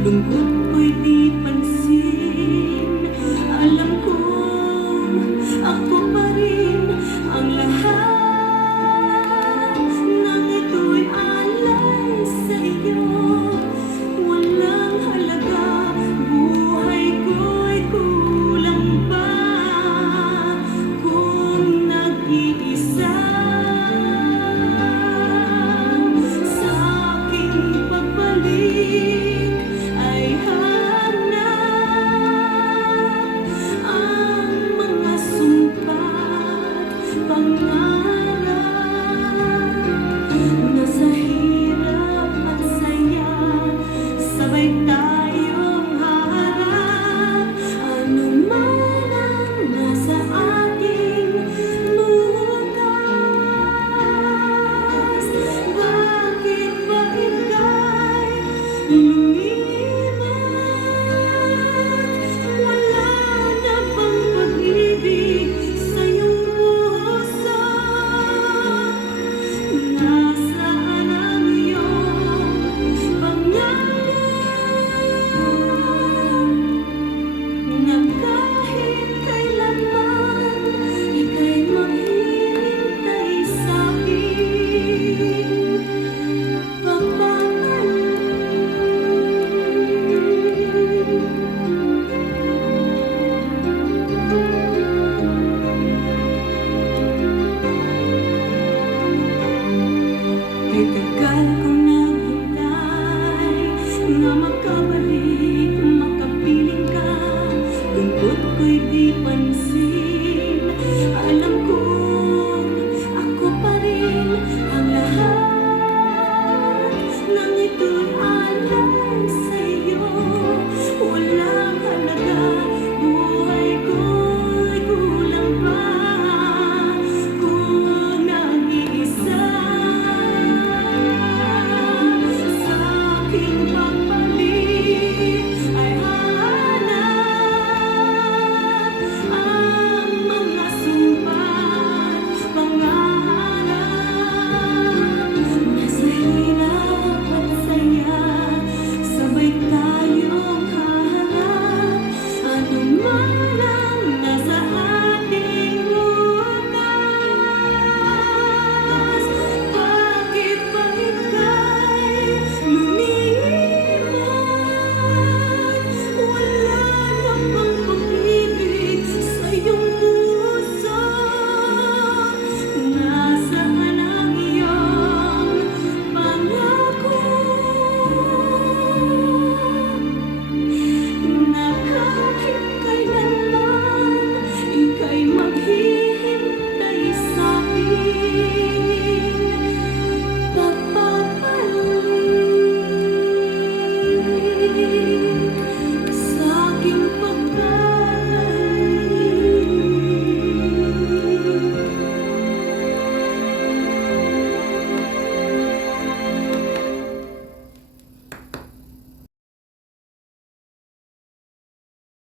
Lungkot ko'y di pansin. Alam kong ako pa rin ang lahat ng ito'y alay sa iyo. Walang halaga, buhay ko'y kulang pa kung nag-iisa. Sa aking pagbalik ay hanap ang mga sumpat, pangarap. Nasa hirap at saya, sabay tayong haharap. Ano man ang nasa ating bukas, bakit ba ika'y lumimat? Wala na bang pag-ibig sa iyong puso? Nasaan ang iyong pangarap na kahit kailanman ika'y maghihintay sa'kin Kay tagal kong naghintay na makabalik